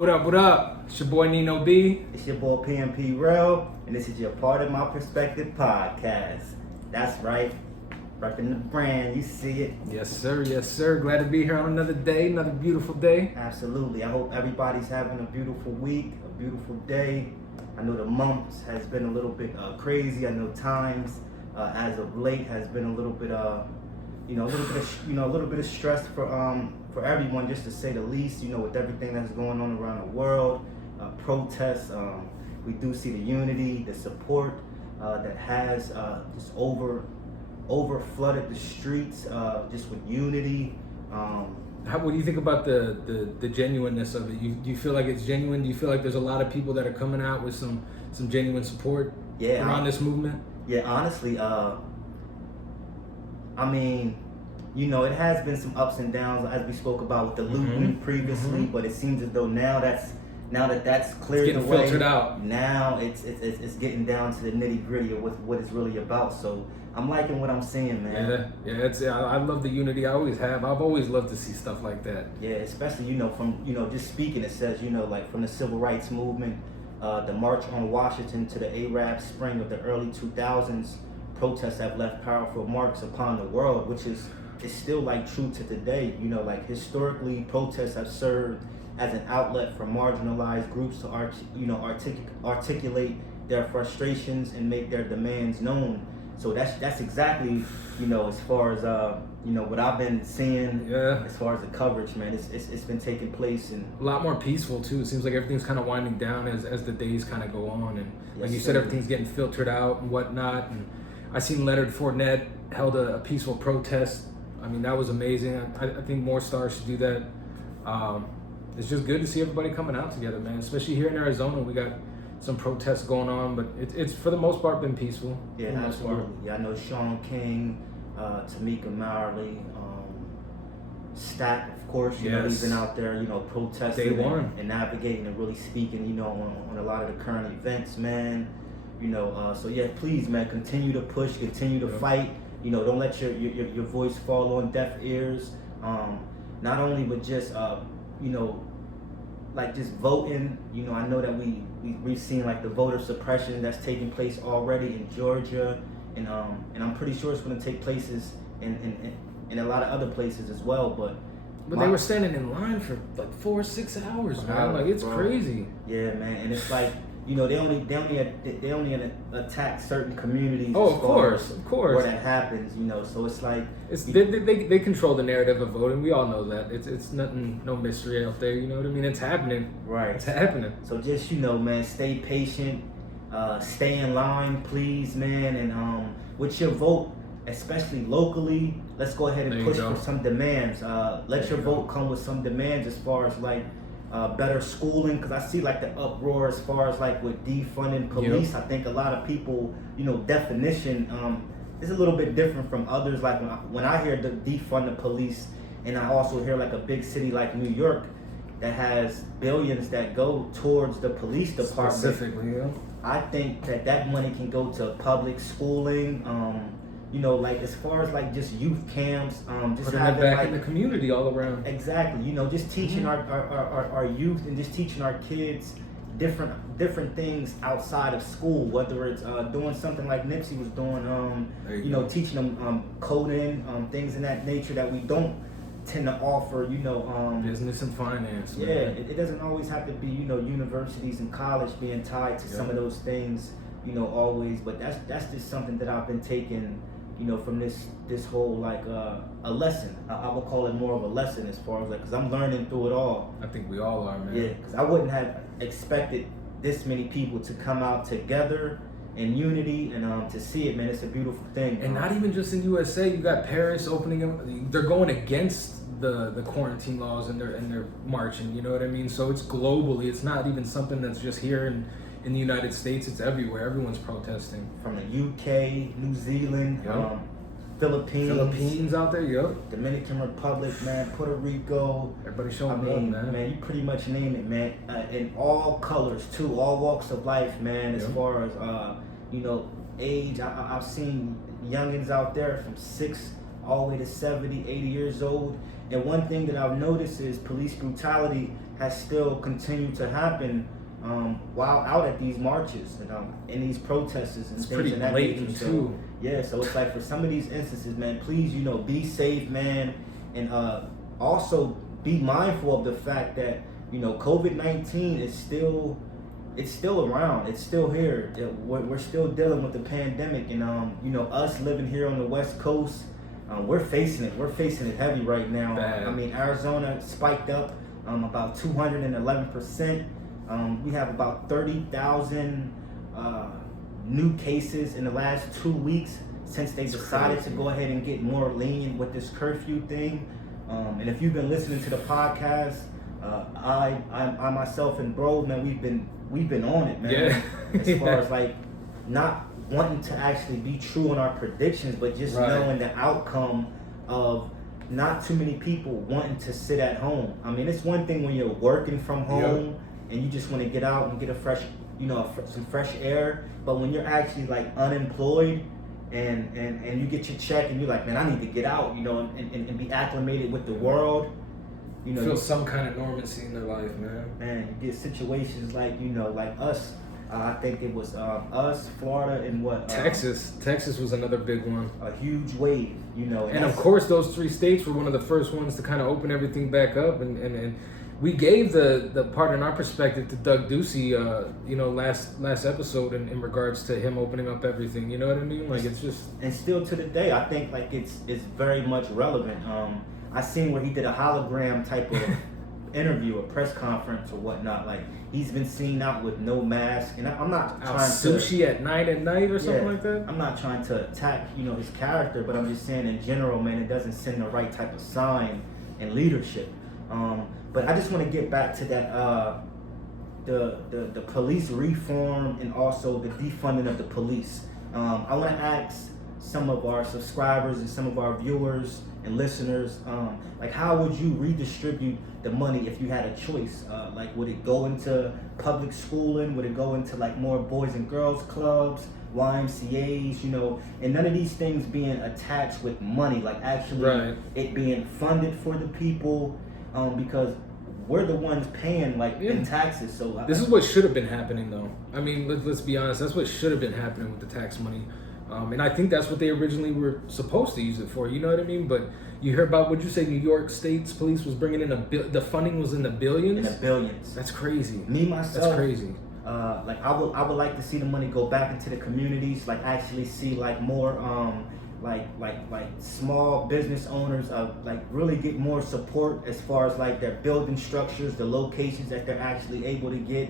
What up, what up? It's your boy Nino B. It's your boy PMP Real, and this is your Part of My Perspective podcast. That's right, repping the brand, you see it. Yes, sir, yes, sir. Glad to be here on another day, another beautiful day. Absolutely. I hope everybody's having a beautiful week, a beautiful day. I know the month has been a little bit crazy. I know times as of late has been a little bit a little bit of stress for everyone, just to say the least. With everything that's going on around the world, protests. We do see the unity, the support that has just over flooded the streets, just with unity. What do you think about the genuineness of it? Do you feel like it's genuine? Do you feel like there's a lot of people that are coming out with some genuine support around this movement? Yeah, honestly, it has been some ups and downs, as we spoke about with the looting previously, but it seems as though now that that's cleared it's getting away, filtered out. Now it's getting down to the nitty gritty of what it's really about. So I'm liking what I'm seeing, man. I love the unity. I always have. I've always loved to see stuff like that. Yeah, especially from just speaking, it says like from the civil rights movement, the March on Washington to the Arab Spring of the early 2000s, protests have left powerful marks upon the world, which is still like true to today. Like historically, protests have served as an outlet for marginalized groups to articulate their frustrations and make their demands known. So that's exactly as far as what I've been seeing. Yeah. As far as the coverage, man, it's been taking place, and a lot more peaceful too. It seems like everything's kind of winding down as the days kind of go on, and like you said, everything's getting filtered out and whatnot. And I seen Leonard Fournette held a peaceful protest. I mean, that was amazing. I think more stars should do that. It's just good to see everybody coming out together, man. Especially here in Arizona, we got some protests going on, but it's for the most part been peaceful. Yeah, absolutely. Yeah, I know Sean King, Tamika Mallory, Stack, of course. He's been out there, protesting and navigating and really speaking, on a lot of the current events, man. So yeah, please, man, continue to push, continue to fight. Don't let your voice fall on deaf ears. Not only with just like just voting. I know that we've seen like the voter suppression that's taking place already in Georgia, and I'm pretty sure it's going to take places in a lot of other places as well. But they were standing in line for like 4 or 6 hours, man. Like it's crazy. Yeah, man, and it's like they only attack certain communities. Oh, of course, where that happens. So it's like they control the narrative of voting. We all know that. It's nothing, no mystery out there. You know what I mean? It's happening. Right. It's happening. So just man, stay patient, stay in line, please, man, and with your vote, especially locally, let's go ahead and push for some demands. Let your vote come with some demands as far as like better schooling, because I see like the uproar as far as like with defunding police. I think a lot of people, definition is a little bit different from others. Like when I hear the defund the police, and I also hear like a big city like New York that has billions that go towards the police department. Specifically, yeah. I think that money can go to public schooling. Like as far as like just youth camps, just putting that back in the community all around. Exactly, just teaching our youth and just teaching our kids different things outside of school, whether it's doing something like Nipsey was doing, teaching them coding, things in that nature that we don't tend to offer, business and finance. Yeah, it doesn't always have to be, universities and college being tied to some of those things, always, but that's just something that I've been taking, from this whole like a lesson. I would call it more of a lesson as far as like, because I'm learning through it all. I think we all are, man. Yeah, because I wouldn't have expected this many people to come out together in unity and to see it, man. It's a beautiful thing. And not even just in USA. You got Paris opening up. They're going against the quarantine laws and they're marching. You know what I mean? So it's globally. It's not even something that's just here in the United States. It's everywhere. Everyone's protesting. From the UK, New Zealand, Philippines out there, yep. Dominican Republic, man, Puerto Rico. Everybody showing love, man. Man, you pretty much name it, man. In all colors too, all walks of life, man. As far as age, I've seen youngins out there from 6 all the way to 70, 80 years old. And one thing that I've noticed is police brutality has still continued to happen while out at these marches and in these protests and it's things pretty of that blatant nature. too. Yeah, so it's like for some of these instances, man, please, be safe, man, and also be mindful of the fact that COVID-19 is still around. It's still here. We're still dealing with the pandemic, and us living here on the West Coast, we're facing it. We're facing it heavy right now. Bad. I mean, Arizona spiked up about 211%. We have about 30,000 new cases in the last 2 weeks since they decided to go ahead and get more lenient with this curfew thing. And if you've been listening to the podcast, I myself and bro, man, we've been on it, man. Yeah. As far as like not wanting to actually be true on our predictions, but just knowing the outcome of not too many people wanting to sit at home. I mean, it's one thing when you're working from home and you just want to get out and get a fresh, some fresh air. But when you're actually like unemployed and you get your check and you're like, man, I need to get out, and be acclimated with the world. Feel some kind of normalcy in their life, man. Man, you get situations like, like us. I think it was us, Florida, and what? Texas. Texas was another big one. A huge wave, And of course, those 3 states were one of the first ones to kind of open everything back up. And we gave the part in our perspective to Doug Ducey, last episode in regards to him opening up everything. You know what I mean? Like, it's just... And still to the day, I think, like, it's very much relevant. I seen where he did a hologram type of interview, a press conference or whatnot. Like, he's been seen out with no mask, and I'm not trying sushi at night or something like that. I'm not trying to attack, his character, but I'm just saying in general, man, it doesn't send the right type of sign in leadership. But I just want to get back to that, the police reform and also the defunding of the police. I want to ask some of our subscribers and some of our viewers and listeners, like, how would you redistribute the money if you had a choice? Like, would it go into public schooling? Would it go into like more boys and girls clubs, YMCA's, and none of these things being attached with money, like actually it being funded for the people, because we're the ones paying in taxes. So this is what should have been happening, though. I mean, let's be honest. That's what should have been happening with the tax money. And I think that's what they originally were supposed to use it for. You know what I mean? But you hear about, would you say New York State's police was bringing in the funding was in the billions? In the billions. That's crazy. Me, myself. That's crazy. I would like to see the money go back into the communities, like actually see like more like small business owners like really get more support as far as like their building structures, the locations that they're actually able to get.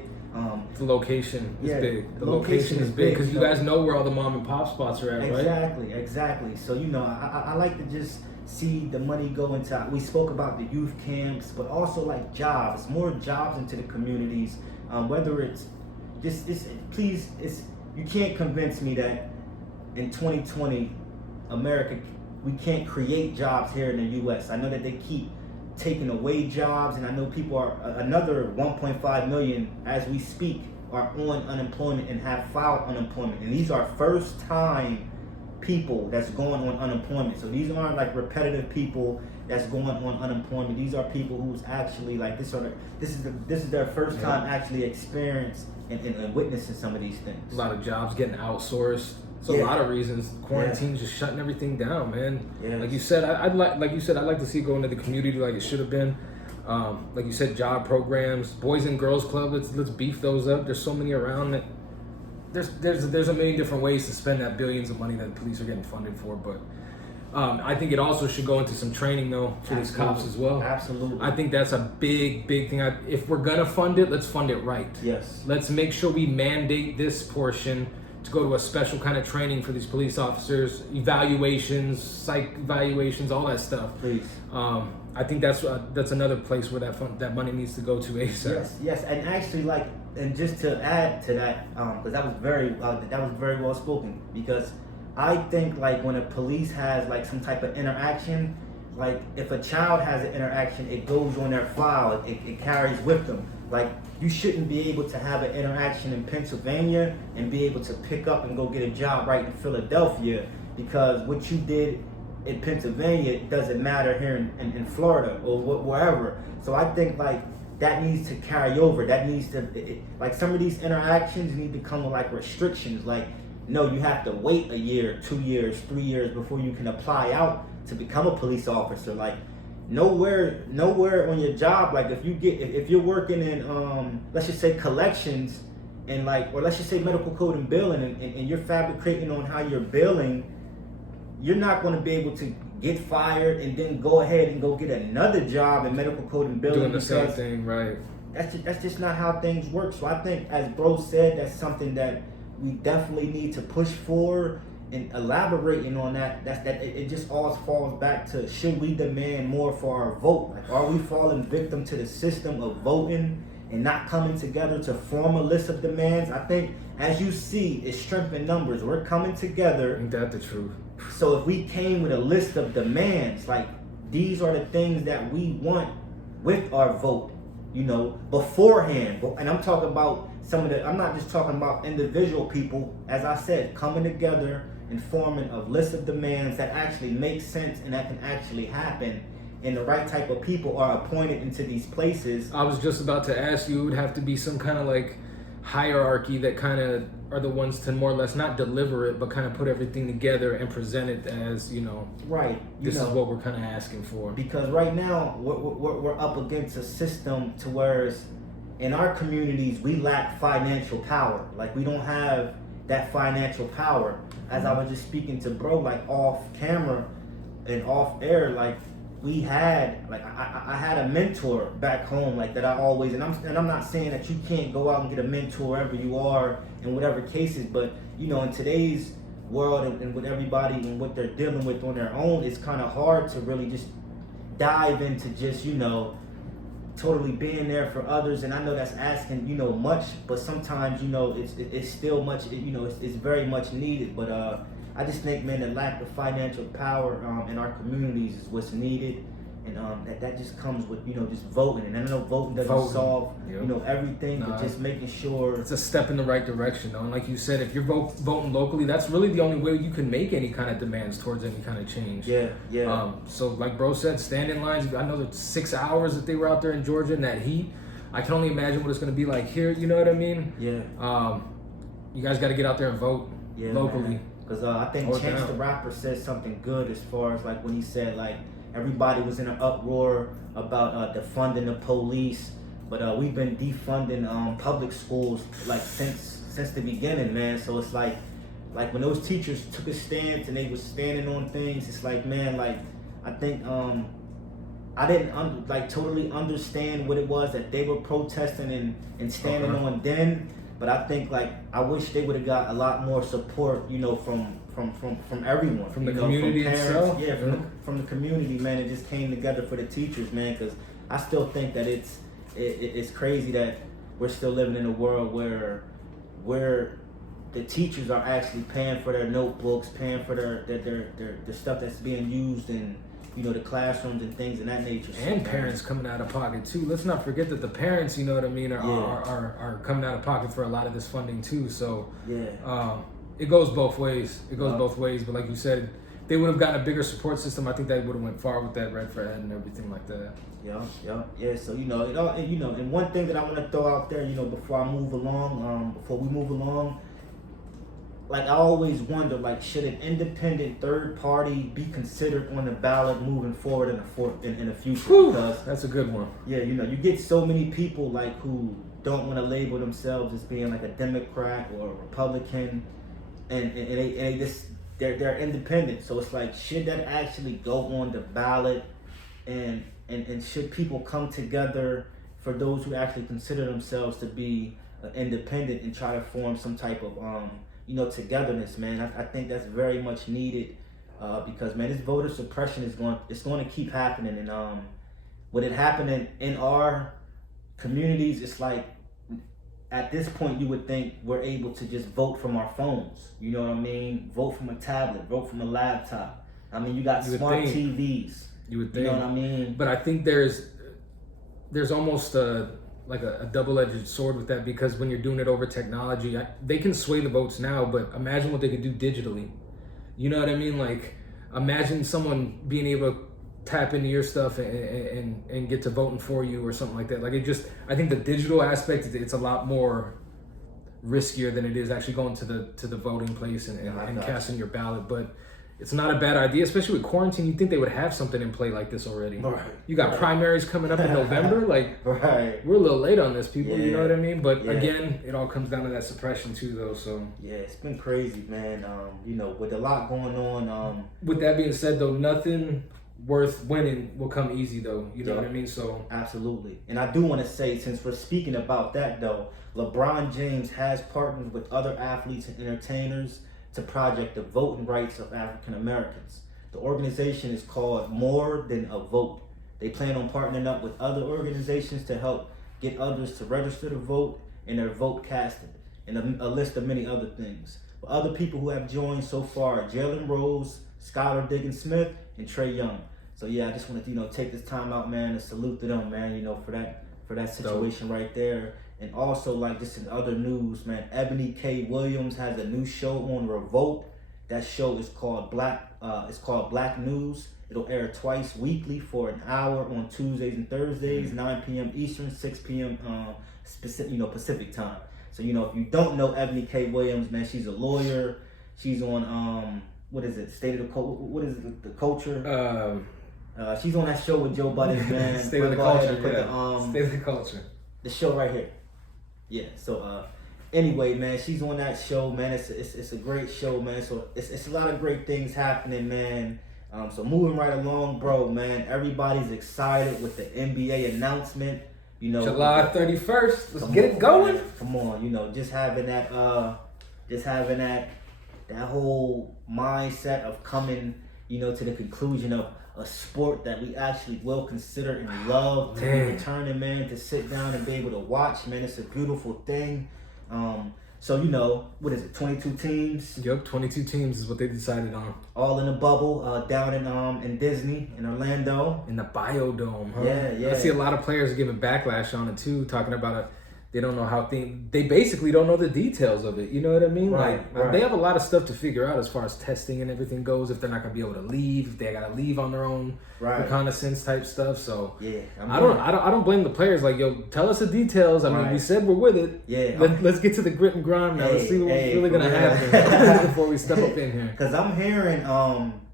The location is big. The location is big because you guys know where all the mom and pop spots are at, right? Exactly. So I like to just see the money go into. We spoke about the youth camps, but also like jobs, more jobs into the communities. Whether it's just you can't convince me that in 2020 America we can't create jobs here in the U.S. I know that they keep taking away jobs, and I know people are another 1.5 million as we speak are on unemployment and have filed unemployment, and these are first time people that's going on unemployment. So these aren't like repetitive people that's going on unemployment. These are people who's actually like this is their first time actually experienced and witnessing some of these things. A lot of jobs getting outsourced. So a lot of reasons. Quarantine's just shutting everything down, man. Like you said, I'd like to see it go into the community like it should have been. Like you said, job programs, Boys and Girls Club. Let's beef those up. There's so many around that. There's a million different ways to spend that billions of money that the police are getting funded for, but I think it also should go into some training though for these cops as well. Absolutely. I think that's a big thing. If we're gonna fund it, let's fund it right. Yes. Let's make sure we mandate this portion to go to a special kind of training for these police officers, evaluations, psych evaluations, all that stuff. Please. I think that's another place where that money needs to go to ASAP. Yes, and actually, and just to add to that, because that was very well spoken. Because I think when a police has some type of interaction, if a child has an interaction, it goes on their file. It carries with them. You shouldn't be able to have an interaction in Pennsylvania and be able to pick up and go get a job right in Philadelphia, because what you did in Pennsylvania doesn't matter here in Florida or wherever. So I think that needs to carry over. That needs to, like some of these interactions need to come with like restrictions. Like, no, you have to wait a year, 2 years, 3 years before you can apply out to become a police officer. Like, nowhere on your job, like if you're working in let's just say collections and like, or let's just say medical code and billing, and you're fabricating on how you're billing, you're not going to be able to get fired and then go ahead and go get another job in medical code and billing doing the same thing, right? That's just not how things work. So I think, as bro said, that's something that we definitely need to push for. And elaborating on that, it just all falls back to, should we demand more for our vote? Like, are we falling victim to the system of voting and not coming together to form a list of demands? I think, as you see, it's strength in numbers. We're coming together. Ain't that the truth? So if we came with a list of demands, like, these are the things that we want with our vote, you know, beforehand. And I'm talking about I'm not just talking about individual people, as I said, coming together and forming a list of demands that actually make sense and that can actually happen, and the right type of people are appointed into these places. I was just about to ask you, it would have to be some kind of like hierarchy that kind of are the ones to more or less not deliver it, but kind of put everything together and present it as, you know, right. This is what we're kind of asking for. Because right now we're up against a system to where in our communities we lack financial power. Like, we don't have that financial power. As I was just speaking to bro, like off camera and off air, like we had, like I had a mentor back home, like that I always, and I'm not saying that you can't go out and get a mentor wherever you are in whatever cases, but you know, in today's world and with everybody and what they're dealing with on their own, it's kind of hard to really just dive into just, you know, totally being there for others. And I know that's asking, you know, much, but sometimes, you know, it's still much, you know, it's very much needed. But I just think, man, the lack of financial power in our communities is what's needed, and that just comes with, you know, just voting. And I know voting doesn't solve, you know, everything, but just making sure it's a step in the right direction, though. And like you said, if you're voting locally, that's really the only way you can make any kind of demands towards any kind of change. Yeah. So like bro said, stand in lines. I know that 6 hours that they were out there in Georgia in that heat. I can only imagine what it's going to be like here. You know what I mean? Yeah. You guys got to get out there and vote locally. Because I think Chance the Rapper said something good, as far as like when he said like everybody was in an uproar about defunding the police, but we've been defunding public schools like since the beginning, man. So it's like when those teachers took a stance and they was standing on things, it's like, man, like I think I didn't totally understand what it was that they were protesting and standing on then. But I think, like, I wish they would have got a lot more support, you know, from everyone. From the community itself? Yeah, from the community, man. It just came together for the teachers, man, because I still think that it's crazy that we're still living in a world where the teachers are actually paying for their notebooks, paying for their stuff that's being used in, you know, the classrooms and things of that nature. And parents coming out of pocket too. Let's not forget that the parents, you know what I mean, are coming out of pocket for a lot of this funding too. So it goes both ways. Both ways. But like you said, they would have gotten a bigger support system. I think they would have went far with that red flag and everything like that. Yeah. So you know, and one thing that I want to throw out there, you know, before we move along. Like, I always wonder, like, should an independent third party be considered on the ballot moving forward in the future? Whew, because that's a good one. Yeah, you know, you get so many people like who don't want to label themselves as being like a Democrat or a Republican, and they're independent. So it's like, should that actually go on the ballot, and should people come together for those who actually consider themselves to be independent and try to form some type of you know, togetherness, man. I think that's very much needed, because, man, this voter suppression is going to keep happening, and with it happening in our communities, it's like at this point you would think we're able to just vote from our phones. You know what I mean? Vote from a tablet, vote from a laptop. I mean, you got smart TVs. You would think. You know what I mean? But I think there's almost a double-edged sword with that, because when you're doing it over technology, they can sway the votes now, but imagine what they could do digitally. You know what I mean? Like, imagine someone being able to tap into your stuff and get to voting for you or something like that. Like I think the digital aspect, it's a lot more riskier than it is actually going to the voting place and casting your ballot. But it's not a bad idea, especially with quarantine. You'd think they would have something in play like this already. Right. You got primaries coming up in November. Like, right. We're a little late on this, people. Yeah. You know what I mean? But Yeah. again, it all comes down to that suppression too, though. So yeah, it's been crazy, man. With a lot going on. With that being said, though, nothing worth winning will come easy, though. You know what I mean? So absolutely. And I do want to say, since we're speaking about that, though, LeBron James has partnered with other athletes and entertainers to project the voting rights of African Americans. The organization is called More Than a Vote. They plan on partnering up with other organizations to help get others to register to vote and their vote casted, and a list of many other things. But other people who have joined so far are Jalen Rose, Skylar Diggins-Smith, and Trae Young. So yeah, I just wanted to take this time out, man, and salute to them, man. For that situation right there. And also, like, just in other news, man, Ebony K. Williams has a new show on Revolt. That show is called Black News. It'll air twice weekly for an hour on Tuesdays and Thursdays, 9 p.m. Eastern, 6 p.m. Pacific time. So, if you don't know Ebony K. Williams, man, she's a lawyer. She's on what is it? The Culture? She's on that show with Joe Budden, man. State of the Culture. State of the Culture. The show right here. Yeah. So anyway, man, she's on that show, man. It's a great show, man. So it's a lot of great things happening, man. So moving right along, bro, man. Everybody's excited with the NBA announcement. July 31st. Let's get it going. Man. Come on, just having that whole mindset of coming, to the conclusion of a sport that we actually will consider and love to be returning, man, to sit down and be able to watch, man. It's a beautiful thing. So, what is it, 22 teams? Yep, 22 teams is what they decided on. All in a bubble down in Disney, in Orlando. In the Biodome, huh? Yeah. I see a lot of players giving backlash on it, too, talking about it. They don't know how they basically don't know the details of it. You know what I mean? Right. They have a lot of stuff to figure out as far as testing and everything goes. If they're not gonna be able to leave, if they gotta leave on their own, reconnaissance type stuff. So yeah, I don't blame the players. Like, yo, tell us the details. I mean, we said we're with it. Yeah. Let's get to the grit and grime now. Let's see what's really gonna happen before we step up in here. Because I'm hearing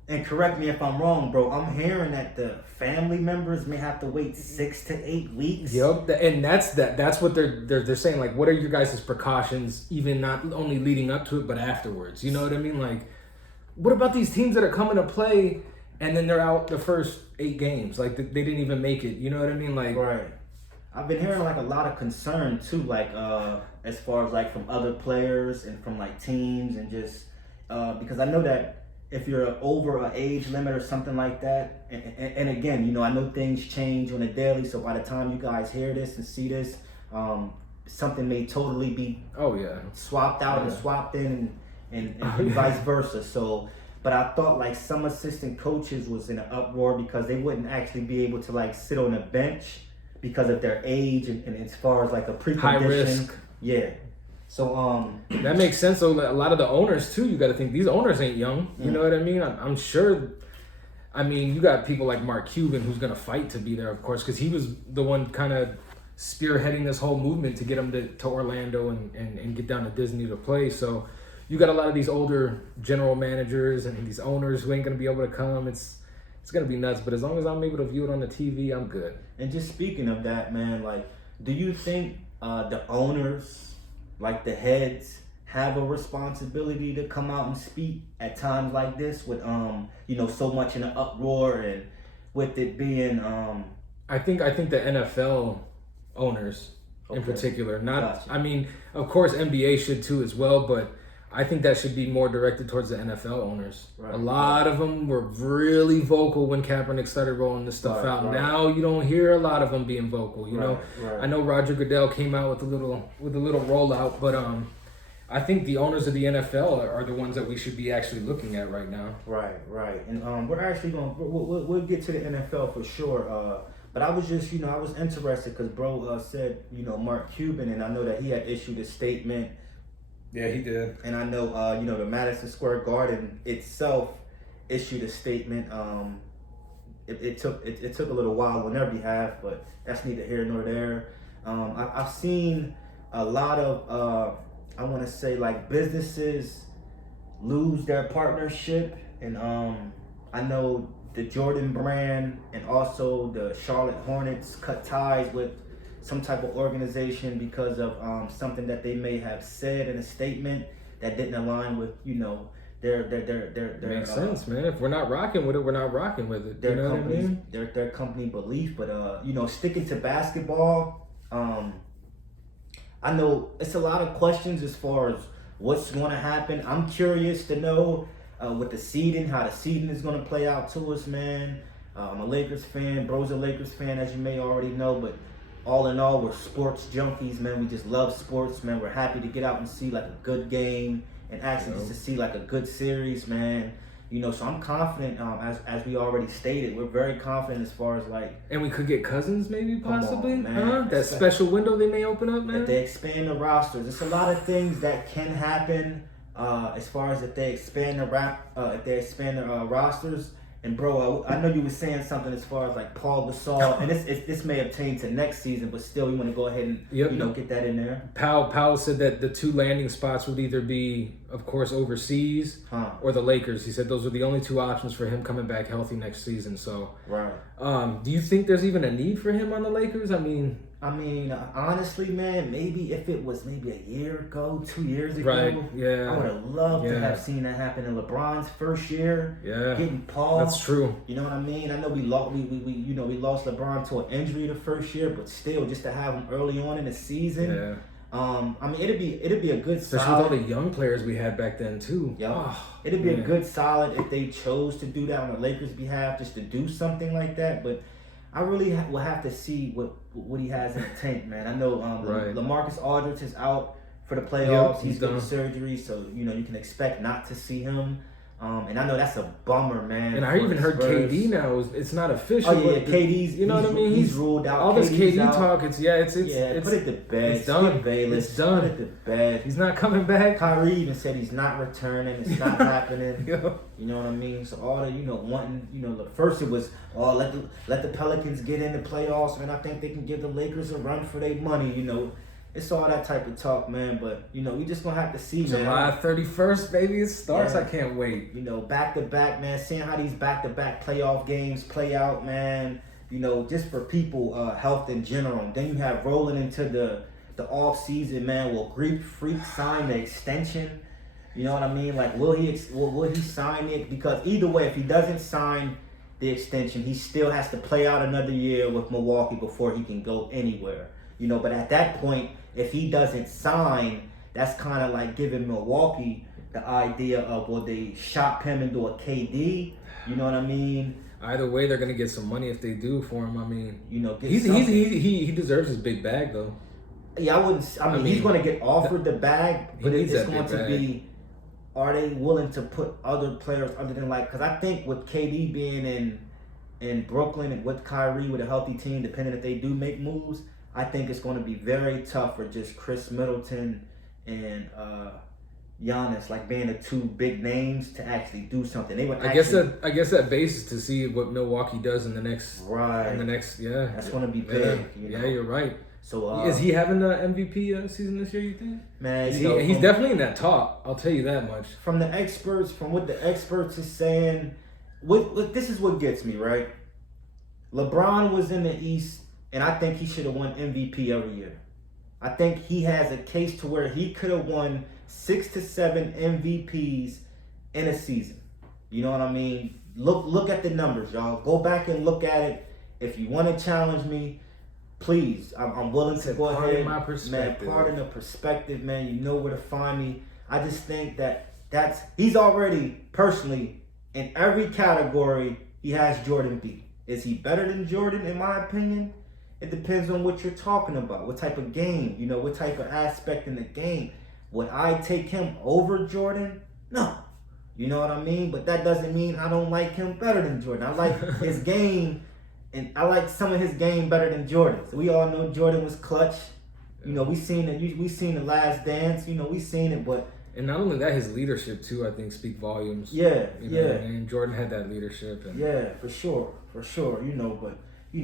and correct me if I'm wrong, bro, I'm hearing that the family members may have to wait 6 to 8 weeks. Yep, and that's what they're saying. Like, what are your guys' precautions, even not only leading up to it, but afterwards? You know what I mean? Like, what about these teams that are coming to play and then they're out the first 8 games? Like, they didn't even make it. You know what I mean? Like, right. I've been hearing like a lot of concern too, like as far as like from other players and from like teams and just because I know that if you're over an age limit or something like that, and again, I know things change on a daily, so by the time you guys hear this and see this, something may totally be swapped out and swapped in and vice versa. So, but I thought like some assistant coaches was in an uproar because they wouldn't actually be able to like sit on a bench because of their age and as far as like a precondition. High risk. Yeah. So that makes sense. So a lot of the owners too, you got to think these owners ain't young. You know what I mean? I'm sure. I mean, you got people like Mark Cuban who's gonna fight to be there, of course, because he was the one kind of spearheading this whole movement to get them to Orlando and get down to Disney to play. So you got a lot of these older general managers and these owners who ain't gonna be able to come. It's gonna be nuts. But as long as I'm able to view it on the TV, I'm good. And just speaking of that, man, like, do you think the owners, like the heads, have a responsibility to come out and speak at times like this with so much in an uproar and with it being I think the NFL owners in particular, I mean, of course NBA should too as well, but I think that should be more directed towards the NFL owners. Right. A lot of them were really vocal when Kaepernick started rolling this stuff out. Right. Now you don't hear a lot of them being vocal. You know, I know Roger Goodell came out with a little rollout, but I think the owners of the NFL are the ones that we should be actually looking at right now. Right. And we're actually we'll get to the NFL for sure. But I was just I was interested because bro said Mark Cuban, and I know that he had issued a statement. Yeah, he did. And I know, the Madison Square Garden itself issued a statement it took a little while on their behalf, but that's neither here nor there. I've seen a lot of I want to say like businesses lose their partnership, and I know the Jordan brand and also the Charlotte Hornets cut ties with some type of organization because of something that they may have said in a statement that didn't align with, you know, their makes sense, man. If we're not rocking with it, we're not rocking with it. Their you know company, what I mean? their company belief. But you know, sticking to basketball, I know it's a lot of questions as far as what's going to happen. I'm curious to know with the seeding, how the seeding is going to play out to us, man. I'm a Lakers fan. Bro's a Lakers fan, as you may already know. But all in all, we're sports junkies, man. We just love sports, man. We're happy to get out and see like a good game and actually just to see like a good series, man. You know, so I'm confident, as we already stated, we're very confident as far as like... And we could get Cousins maybe, possibly? On, man. That special window they may open up, man? If they expand the rosters. There's a lot of things that can happen as far as if they expand the rosters. And bro, I know you were saying something as far as like Paul Gasol, and this may obtain to next season, but still you want to go ahead and you know, get that in there. Powell said that the two landing spots would either be, of course, overseas or the Lakers. He said those were the only two options for him coming back healthy next season. So, right. Do you think there's even a need for him on the Lakers? I mean, honestly, man, maybe if it was maybe a year ago, 2 years ago, right? Yeah, I would have loved to have seen that happen in LeBron's first year. Yeah, getting Paul. That's true. You know what I mean? I know we lost LeBron to an injury the first year, but still, just to have him early on in the season. Yeah. I mean, it'd be a good especially solid, with all the young players we had back then too. Yeah, it'd be a good solid if they chose to do that on the Lakers' behalf, just to do something like that. But I really will have to see what he has in the tank, man. I know LaMarcus Aldridge is out for the playoffs. He's getting surgery, so you know you can expect not to see him. And I know that's a bummer, man. And I even heard KD now. It's not official. Oh yeah, KD's. You know what I mean? He's ruled out. All this KD talk. It's put it to bed. It's done. Bayless. It's done. Put it to bed. He's not coming back. Kyrie even said he's not returning. It's not happening. You know what I mean? So all the wanting first it was let the Pelicans get in the playoffs, and I think they can give the Lakers a run for their money. You know. It's all that type of talk, man. But, you know, we just going to have to see, man. July 31st, baby. It starts. Yeah. I can't wait. You know, back-to-back, man. Seeing how these back-to-back playoff games play out, man. You know, just for people, health in general. And then you have rolling into the off-season, man. Will Greek Freak sign the extension? You know what I mean? Like, will he sign it? Because either way, if he doesn't sign the extension, he still has to play out another year with Milwaukee before he can go anywhere. You know, but at that point, if he doesn't sign, that's kind of like giving Milwaukee the idea of, will they shop him into a KD? You know what I mean? Either way, they're gonna get some money if they do for him. I mean, you know, he deserves his big bag though. Yeah, I mean he's gonna get offered the bag, but it's going to be, are they willing to put other players other than because I think with KD being in Brooklyn and with Kyrie with a healthy team, depending if they do make moves. I think it's going to be very tough for just Chris Middleton and Giannis, like being the two big names, to actually do something. They would. I guess that basis to see what Milwaukee does in the next. Right. In the next, That's going to be big. Yeah, you're right. So is he having the MVP season this year? You think? Man, he's definitely in that talk. I'll tell you that much. From what the experts are saying, this is what gets me right. LeBron was in the East. And I think he should have won MVP every year. I think he has a case to where he could have won 6 to 7 MVPs in a season. You know what I mean? Look at the numbers, y'all. Go back and look at it. If you want to challenge me, please. I'm willing to go ahead. My perspective. Man, pardon the perspective, man. You know where to find me. I just think he's already, personally, in every category, he has Jordan beat. Is he better than Jordan, in my opinion? It depends on what you're talking about, what type of game, what type of aspect in the game. Would I take him over Jordan? No. You know what I mean? But that doesn't mean I don't like him better than Jordan. I like his game, and I like some of his game better than Jordan. So we all know Jordan was clutch. You know, we seen the Last Dance. You know, we seen it, but. And not only that, his leadership too, I think, speak volumes. Yeah, And Jordan had that leadership. Yeah, for sure. for sure. But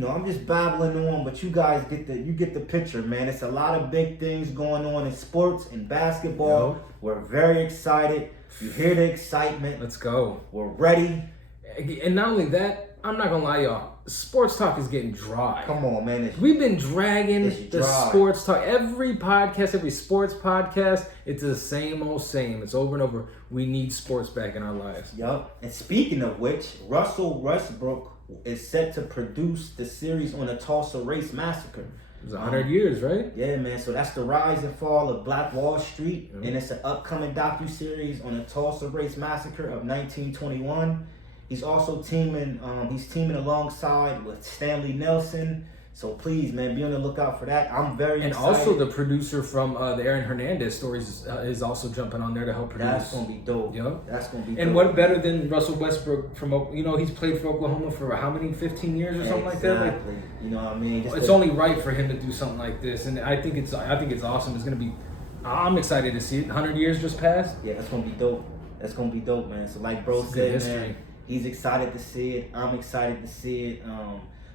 I'm just babbling on, but you guys get the picture, man. It's a lot of big things going on in sports and basketball. Yep. We're very excited. You hear the excitement. Let's go. We're ready. And not only that, I'm not gonna lie, y'all. Sports talk is getting dry. Come on, man. We've been dragging the sports talk. Every podcast, every sports podcast, it's the same old same. It's over and over. We need sports back in our lives. Yup. And speaking of which, Russell Westbrook is set to produce the series on the Tulsa Race Massacre. It was 100 years, right? Yeah, man. So that's the rise and fall of Black Wall Street. Mm-hmm. And it's an upcoming docuseries on the Tulsa Race Massacre of 1921. He's also teaming alongside with Stanley Nelson. So please, man, be on the lookout for that. I'm very excited. And also the producer from the Aaron Hernandez stories is also jumping on there to help produce. That's going to be dope. Yep. That's going to be dope. And what better than Russell Westbrook from, he's played for Oklahoma for how many, 15 years or something like that? Exactly. You know what I mean? It's only right for him to do something like this. And I think it's awesome. It's going to be, I'm excited to see it. 100 years just passed. Yeah, that's going to be dope. That's going to be dope, man. So like bro said, man, he's excited to see it. I'm excited to see it.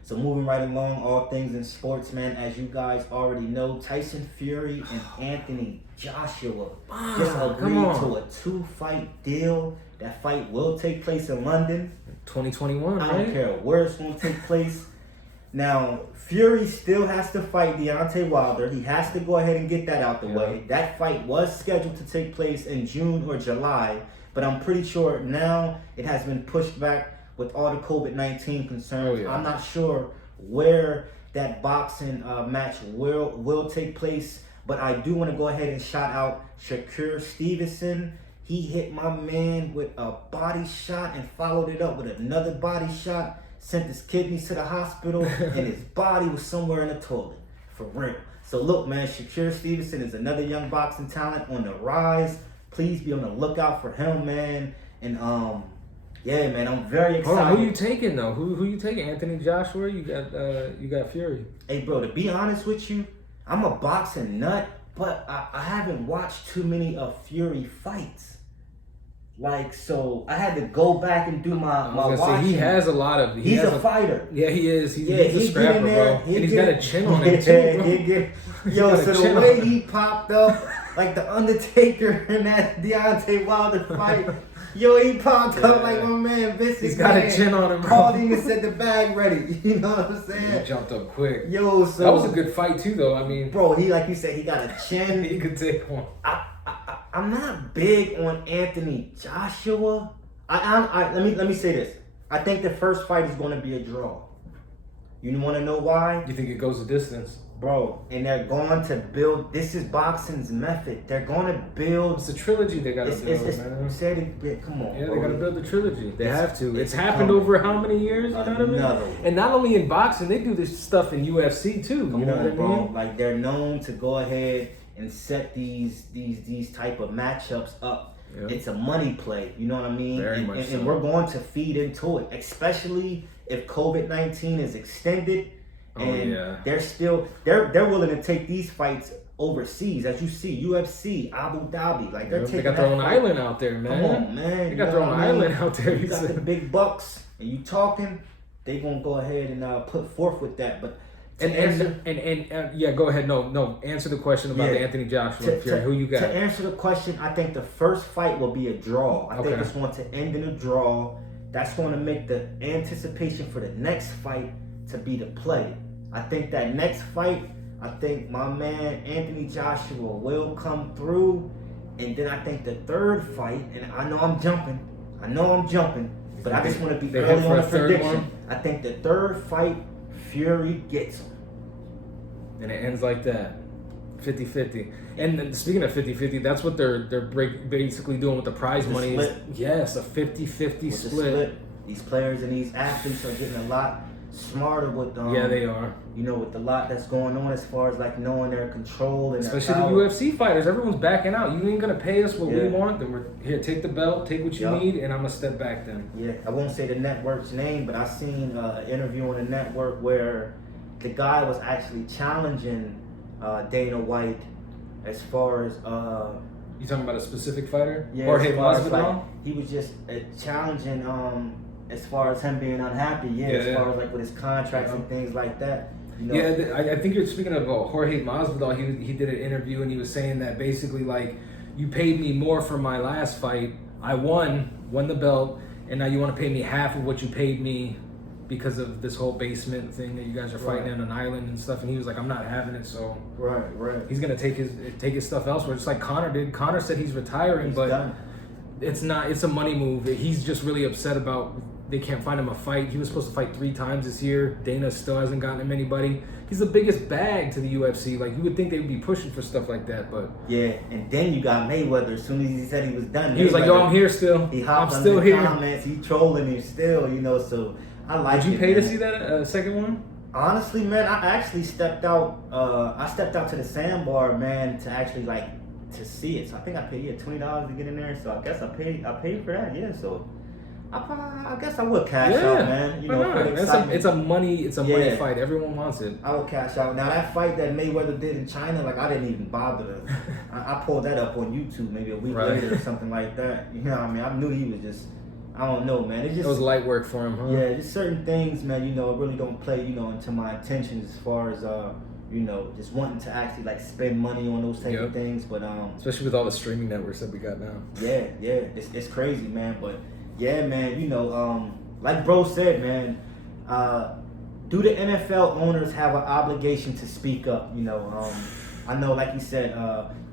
So moving right along, all things in sports, man. As you guys already know, Tyson Fury and Anthony Joshua just agreed to a 2-fight deal. That fight will take place in London. 2021, I don't care where it's going to take place. Now, Fury still has to fight Deontay Wilder. He has to go ahead and get that out the way. That fight was scheduled to take place in June or July, but I'm pretty sure now it has been pushed back with all the COVID-19 concerns. I'm not sure where that boxing match will take place, but I do want to go ahead and shout out Shakur Stevenson. He hit my man with a body shot and followed it up with another body shot, sent his kidneys to the hospital, and his body was somewhere in the toilet, for real. So look, man, Shakur Stevenson is another young boxing talent on the rise. Please be on the lookout for him, man. And yeah, man, I'm very excited. Hold on, who you taking though? Who you taking? Anthony Joshua? You got Fury. Hey, bro, to be honest with you, I'm a boxing nut, but I haven't watched too many of Fury fights. Like, so I had to go back and do my watching. He has a lot of. He's a fighter. Yeah, he is. He's a scrapper, bro. And he's got a chin on him too, bro. Yo, so the way he popped up, like the Undertaker in that Deontay Wilder fight. Yo, he popped up like my man Vince. He's got a chin on him, bro. Called him and said the bag ready. You know what I'm saying? He jumped up quick. Yo, so that was a good fight too, though. I mean, bro, he like you said, he got a chin. He could take one. I'm not big on Anthony Joshua. Let me say this. I think the first fight is going to be a draw. You want to know why? You think it goes the distance? Bro, and they're going to build. This is boxing's method. They're going to build. It's a trilogy they got to build, man. Come on, yeah, bro. they got to build the trilogy. They have to. It's happened over how many years? You know what I mean? And not only in boxing, they do this stuff in UFC too. Come you know on, what I mean? Bro. Like they're known to go ahead and set these type of matchups up. Yep. It's a money play. You know what I mean? Very much so. And we're going to feed into it, especially if COVID-19 is extended. And they're willing to take these fights overseas, as you see, UFC, Abu Dhabi, like they're taking. They got their own island out there, man. Come on, man. They got their own island out there. You got the big bucks, and you talking, they gonna go ahead and put forth with that. But yeah, go ahead. No, answer the question about the Anthony Joshua. Who you got? To answer the question, I think the first fight will be a draw. I think it's going to end in a draw. That's going to make the anticipation for the next fight to be the play. I think that next fight, I think my man Anthony Joshua will come through. And then I think the third fight, and I know I'm jumping, but I just want to be early on the prediction. I think the third fight, Fury gets him. And it ends like that. 50-50. And then, speaking of 50-50, that's what they're basically doing with the prize money. Yes, a 50-50 split. These players and these athletes are getting a lot smarter with them. Yeah, they are. You know, with the lot that's going on as far as like knowing their control and especially the UFC fighters. Everyone's backing out. You ain't gonna pay us what we want. Then we're here. Take the belt. Take what you need, and I'm gonna step back. Then. Yeah, I won't say the network's name, but I seen an interview on the network where the guy was actually challenging Dana White as far as you talking about a specific fighter? Yeah, Jorge Masvidal? He was just challenging as far as him being unhappy, as far as like with his contracts and things like that. You know? Yeah, I think you're speaking of Jorge Masvidal. He did an interview and he was saying that basically like, you paid me more for my last fight. I won the belt, and now you want to pay me half of what you paid me because of this whole basement thing that you guys are fighting on an island and stuff. And he was like, I'm not having it. So he's gonna take his stuff elsewhere, just like Conor did. Conor said he's retiring, but done. It's a money move. He's just really upset about they can't find him a fight. He was supposed to fight 3 times this year. Dana still hasn't gotten him anybody. He's the biggest bag to the UFC. Like, you would think they would be pushing for stuff like that, but yeah. And then you got Mayweather. As soon as he said he was done, he was like, "Yo, I'm here still. I'm still here." Comments, he trolling him still, you know. So I like. Did you pay to see that second one? Honestly, man, I actually stepped out. I stepped out to the sandbar, man, to actually like to see it. So I think I paid $20 to get in there. So I guess I paid for that. Yeah. So I guess I would cash out, man. You know, for the excitement. It's a money fight. Everyone wants it. I would cash out. Now that fight that Mayweather did in China, like I didn't even bother. I pulled that up on YouTube maybe a week later or something like that. You know what I mean? I knew he was just. I don't know, man. It was light work for him, huh? Yeah, just certain things, man. You know, really don't play, you know, into my intentions as far as you know, just wanting to actually like spend money on those type of things. But especially with all the streaming networks that we got now. Yeah, it's crazy, man. But yeah, man, you know, like bro said, man, do the NFL owners have an obligation to speak up? You know, I know, like you said,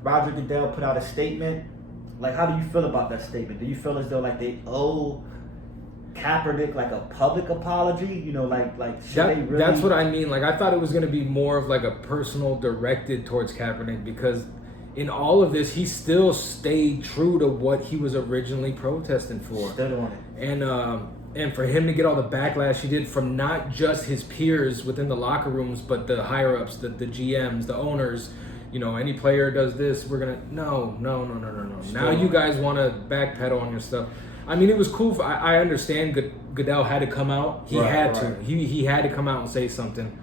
Roger Goodell put out a statement. Like, how do you feel about that statement? Do you feel as though like they owe Kaepernick like a public apology? You know, like should they really? That's what I mean. Like, I thought it was going to be more of like a personal directed towards Kaepernick, because in all of this, he still stayed true to what he was originally protesting for. Stood on it. And for him to get all the backlash he did from not just his peers within the locker rooms, but the higher ups, the GMs, the owners. You know, any player does this, we're gonna no. Now you guys want to backpedal on your stuff. I mean, it was cool. I understand Goodell had to come out. He had to. He had to come out and say something.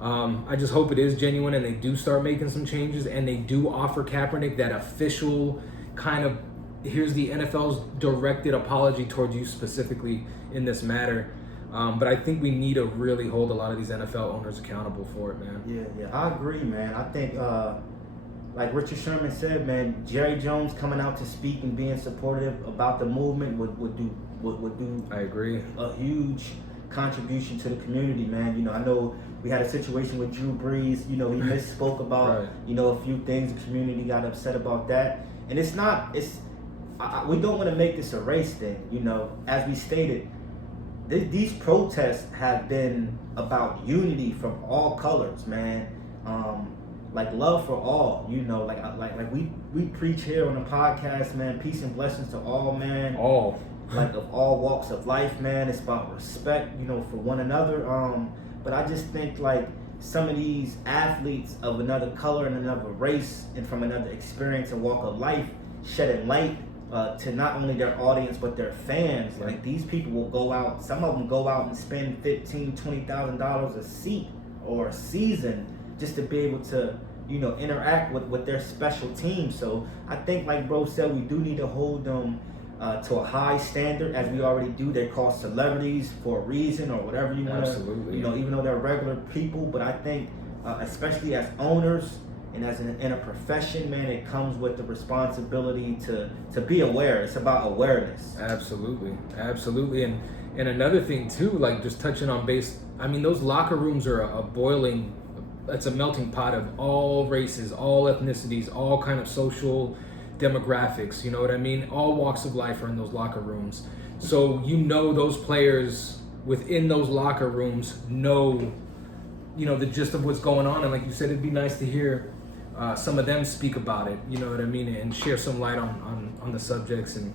I just hope it is genuine and they do start making some changes and they do offer Kaepernick that official kind of, here's the NFL's directed apology towards you specifically in this matter. But I think we need to really hold a lot of these NFL owners accountable for it, man. Yeah, I agree, man. I think, like Richard Sherman said, man, Jerry Jones coming out to speak and being supportive about the movement would do. I agree. A huge contribution to the community, man. You know, I know we had a situation with Drew Brees. You know, he misspoke about you know, a few things. The community got upset about that, and we don't want to make this a race thing. You know, as we stated. These protests have been about unity from all colors, man. Like love for all, you know. Like we preach here on the podcast, man. Peace and blessings to all, man. All. Like of all walks of life, man. It's about respect, you know, for one another. But I just think like some of these athletes of another color and another race and from another experience and walk of life shedding light. To not only their audience but their fans. Like these people will go out, some of them go out and spend $15,000-$20,000 a seat or a season just to be able to, you know, interact with their special team. So I think, like bro said, we do need to hold them to a high standard, as we already do. They're called celebrities for a reason or whatever you want to, you know, even though they're regular people. But I think especially as owners and as in a profession, man, it comes with the responsibility to be aware. It's about awareness. Absolutely. And another thing too, like just touching on base, I mean, those locker rooms are it's a melting pot of all races, all ethnicities, all kind of social demographics, you know what I mean? All walks of life are in those locker rooms. So you know those players within those locker rooms know, you know, the gist of what's going on. And like you said, it'd be nice to hear some of them speak about it, you know what I mean, and share some light on the subjects. And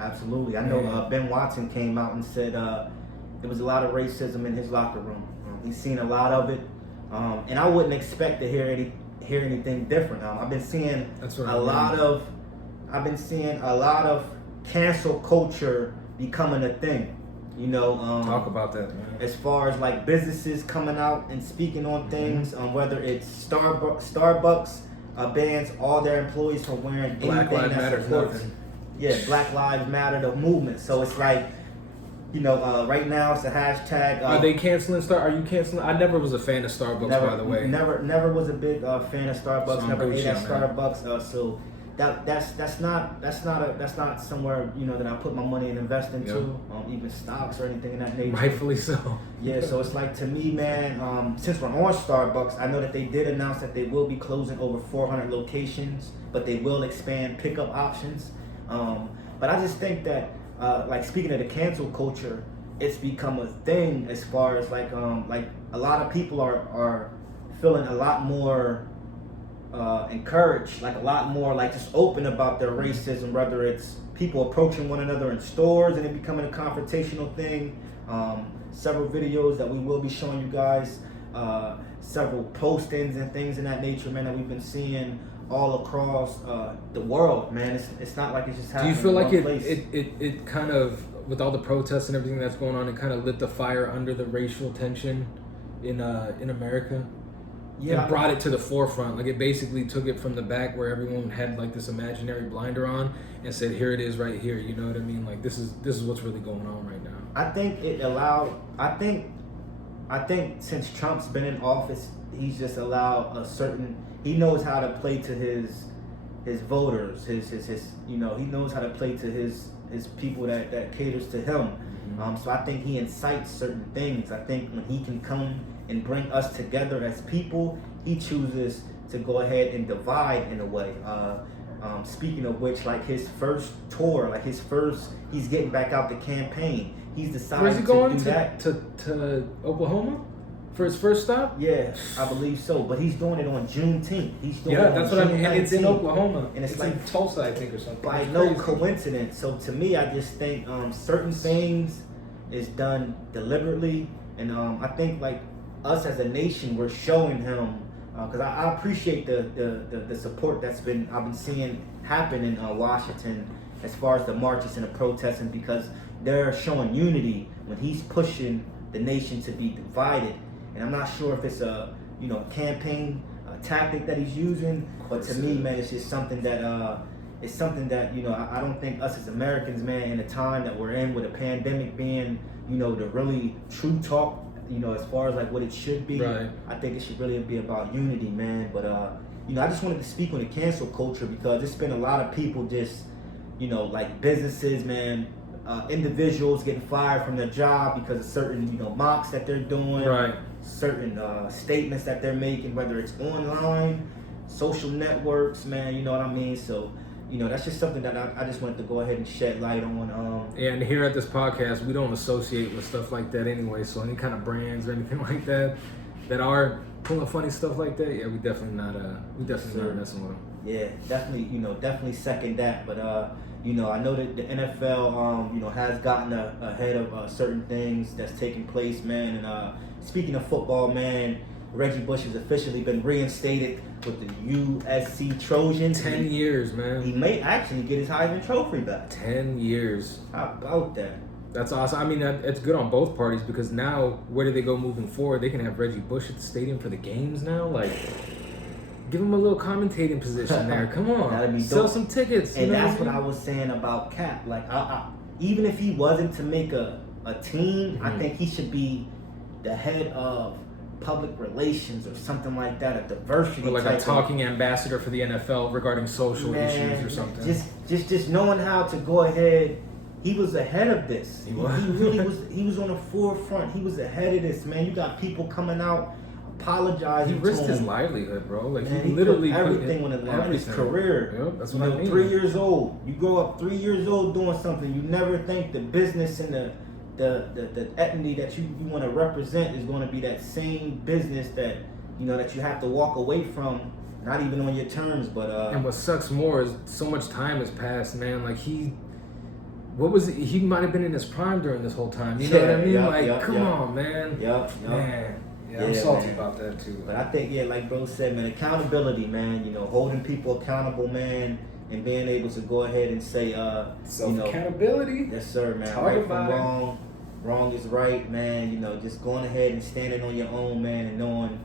absolutely, I know Ben Watson came out and said there was a lot of racism in his locker room. He's seen a lot of it, and I wouldn't expect to hear anything different. I've been seeing a lot of cancel culture becoming a thing. You know, talk about that, man. As far as like businesses coming out and speaking on things, whether it's Starbucks bans all their employees from wearing Black anything Lives that Matter, supports. Yeah, Black Lives Matter, the movement. So it's like Right now it's a hashtag. Are they canceling Are you canceling? I never was a fan of Starbucks, by the way. Never was a big fan of Starbucks. So never ate at Starbucks. So that's not somewhere that I put my money and invest into. Even stocks or anything in that nature. Rightfully so. Yeah. So it's like, to me, man. Since we're on Starbucks, I know that they did announce that they will be closing over 400 locations, but they will expand pickup options. But I just think that, like, speaking of the cancel culture, it's become a thing as far as like a lot of people are feeling a lot more encouraged, like a lot more like just open about their racism, whether it's people approaching one another in stores and it becoming a confrontational thing. Several videos that we will be showing you guys, several postings and things in that nature, man, that we've been seeing all across the world, man. It's not like it's just happening. Do you feel like place. it kind of, with all the protests and everything that's going on, it kind of lit the fire under the racial tension in America? Yeah, and brought it to the forefront. Like, it basically took it from the back where everyone had like this imaginary blinder on and said, "Here it is, right here." You know what I mean? Like, this is what's really going on right now. I think it allowed. I think since Trump's been in office, he's just allowed a certain. He knows how to play to his voters. His he knows how to play to his people that caters to him. So I think he incites certain things. I think when he can come and bring us together as people, he chooses to go ahead and divide in a way. Speaking of which, like his first tour, he's getting back out the campaign. He's decided Where's he going to do that to Oklahoma for his first stop. Yeah, I believe so. But he's doing it on Juneteenth. He's doing it that's what I mean. And it's in Oklahoma, and it's like in Tulsa, I think, or something. By no coincidence. So to me, I just think certain things is done deliberately, and I think like us as a nation, we're showing him, because I appreciate the support I've been seeing happen in Washington as far as the marches and the protesting, because they're showing unity when he's pushing the nation to be divided. And I'm not sure if it's a campaign tactic that he's using, but to me, man, it's just something that I don't think us as Americans, man, in the time that we're in with a pandemic being the really true talk, as far as like what it should be. Right. I think it should really be about unity, man. But I just wanted to speak on the cancel culture, because it's been a lot of people just like businesses, man, individuals getting fired from their job because of certain mocks that they're doing, right, certain statements that they're making, whether it's online, social networks, man, you know what I mean? So that's just something that I just wanted to go ahead and shed light on. And here at this podcast, we don't associate with stuff like that anyway. So any kind of brands or anything like that are pulling funny stuff like that, yeah, we definitely not messing with them. Yeah, definitely second that. But I know that the NFL has gotten ahead of certain things that's taking place, man. And speaking of football, man, Reggie Bush has officially been reinstated with the USC Trojans. 10 years, man. He may actually get his Heisman Trophy back. 10 years. How about that? That's awesome. I mean, it's good on both parties, because now, where do they go moving forward? They can have Reggie Bush at the stadium for the games now. Like, give him a little commentating position there. Come on. That'd be sell dope. some tickets. And that's what I was saying about Cap. Like, even if he wasn't to make a team, I think he should be the head of public relations or something like that, a diversity, or like a talking ambassador for the NFL regarding social issues or something. Just knowing how to go ahead. He was ahead of this. He really was. He was on the forefront. He was ahead of this, man. You got people coming out apologizing. He risked his livelihood, bro. Like, man, he literally put everything on the line. His career. Yep, that's what I mean. 3 years old. You grow up 3 years old doing something. You never think the business and the ethnicity that you want to represent is going to be that same business that that you have to walk away from, not even on your terms. But and what sucks more is so much time has passed, man. Like, he might have been in his prime during this whole time. You know what I mean? Come on, man. Man. Yeah, I'm salty about that too. But I think, like bro said, man, accountability, man. Holding people accountable, man, and being able to go ahead and say, accountability. Yes, sir, man. Right from wrong is right, man. Just going ahead and standing on your own, man, and knowing,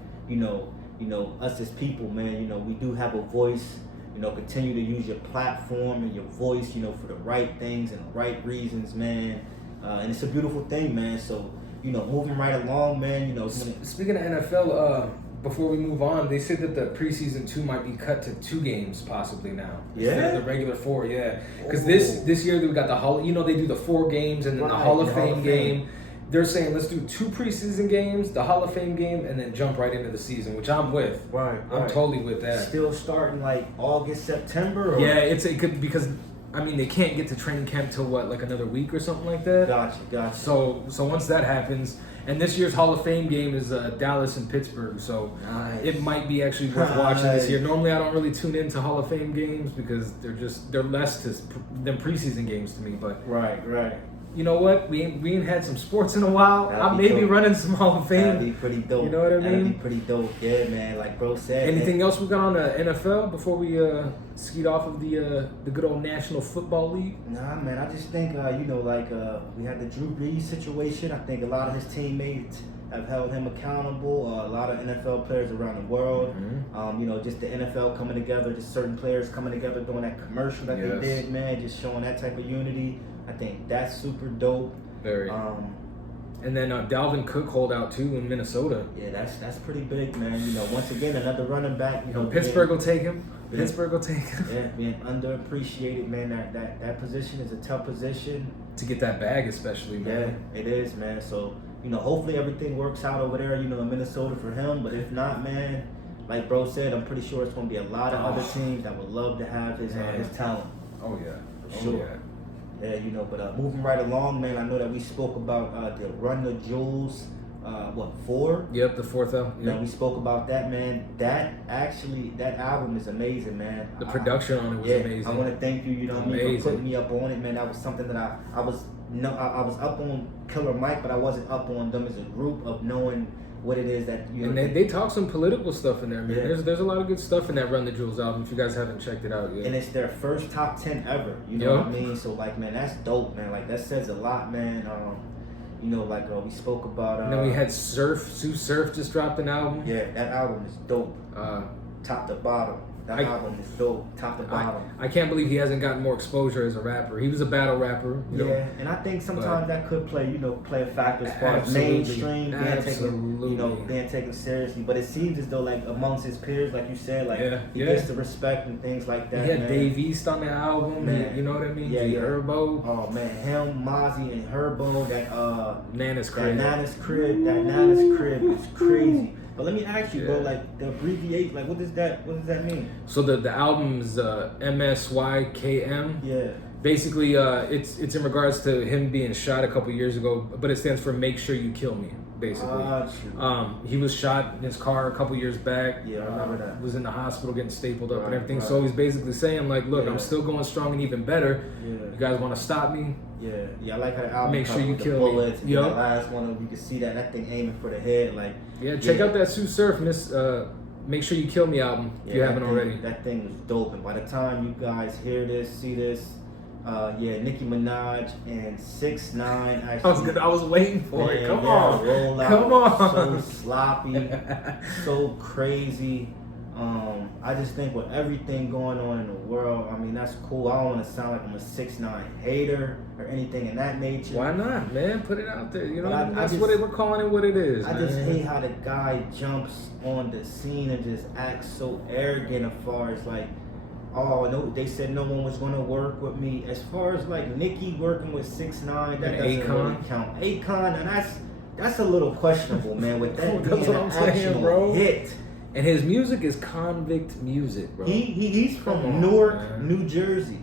us as people, man. We do have a voice. Continue to use your platform and your voice, for the right things and the right reasons, man. and it's a beautiful thing, man. So moving right along, man. Speaking of NFL, before we move on, they said that the preseason 2 might be cut to 2 games possibly now. Yeah, the regular 4, yeah. Because this year we got the Hall. They do the 4 games and then the Hall of Fame game. They're saying let's do 2 preseason games, the Hall of Fame game, and then jump right into the season, which I'm with. Right. I'm totally with that. Still starting like August, September. Or? Yeah, it could because. They can't get to training camp till what, like another week or something like that? Gotcha. So once that happens, and this year's Hall of Fame game is Dallas and Pittsburgh, so it might be actually worth watching this year. Normally, I don't really tune into Hall of Fame games because they're less than preseason games to me. But right. You know what? We ain't had some sports in a while. I may be running some Hall of Fame. That'd be pretty dope. You know what I mean? That'd be pretty dope. Yeah, man. Like bro said. Anything else we got on the NFL before we skeet off of the good old National Football League? Nah, man. I just think we had the Drew Brees situation. I think a lot of his teammates have held him accountable. A lot of NFL players around the world. Mm-hmm. Just the NFL coming together, just certain players coming together doing that commercial that they did, man. Just showing that type of unity. I think that's super dope. Very. And then Dalvin Cook hold out too in Minnesota. Yeah, that's pretty big, man. Once again, another running back. Pittsburgh will take him. Pittsburgh will take him. Yeah, being underappreciated, man. That position is a tough position to get that bag, especially, man. Yeah, it is, man. So hopefully everything works out over there, in Minnesota for him. But if not, man, like bro said, I'm pretty sure it's gonna be a lot of other teams that would love to have his talent. Oh yeah, for sure. Yeah. Yeah, but moving right along, man, I know that we spoke about the Run the Jewels, 4? Yep, the 4th album. Yeah, we spoke about that, man. That album is amazing, man. The production on it was amazing. I want to thank you, for putting me up on it, man. That was something that I was up on Killer Mike, but I wasn't up on them as a group of knowing what it is that and they talk some political stuff in there, man. Yeah. There's a lot of good stuff in that Run the Jewels album if you guys haven't checked it out yet. And it's their first top 10 ever. You know what I mean? So like, man, that's dope, man. Like that says a lot, man. We spoke about. And then we had Sue Surf just dropped an album. Yeah, that album is dope. Top to bottom. That album is dope, top to bottom. I can't believe he hasn't gotten more exposure as a rapper. He was a battle rapper, and I think sometimes that could play a factor as far as mainstream being taken seriously. But it seems as though like amongst his peers, like you said, he gets the respect and things like that. He had Dave East on the album, man. You know what I mean? Yeah, Herbo. Oh man, him, Mozzie, and Herbo. That Nana's Crib. That Nana's Crib is crazy. But let me ask you, bro, like the abbreviate, like what does that mean? So the album's MSYKM. Yeah. Basically, it's in regards to him being shot a couple years ago, but it stands for Make Sure You Kill Me. Basically, he was shot in his car a couple years back. Yeah, I remember that. Was in the hospital getting stapled up and everything. Right. So he's basically saying like, look, I'm still going strong and even better. Yeah. You guys want to stop me? Yeah, I like how the album Make Sure You Kill bullets. Me. The last one, you can see that thing aiming for the head, like. Yeah, check out that Sue Surf Make Sure You Kill Me album if you haven't already. That thing was dope, and by the time you guys hear this, see this. Nicki Minaj and 6ix9ine. Actually, I was waiting for it. Come on, roll out. Come on. So sloppy, so crazy. I just think with everything going on in the world, I mean that's cool. I don't want to sound like I'm a 6ix9ine hater or anything in that nature. Why not, man? Put it out there. That's what we're calling it. What it is. I just hate how the guy jumps on the scene and just acts so arrogant as far as like. Oh no! They said no one was gonna work with me. As far as like Nicki working with 6ix9ine, that doesn't really count. Akon, and that's a little questionable, man. With that being an actual hit, and his music is convict music, bro. He's from Newark, New Jersey.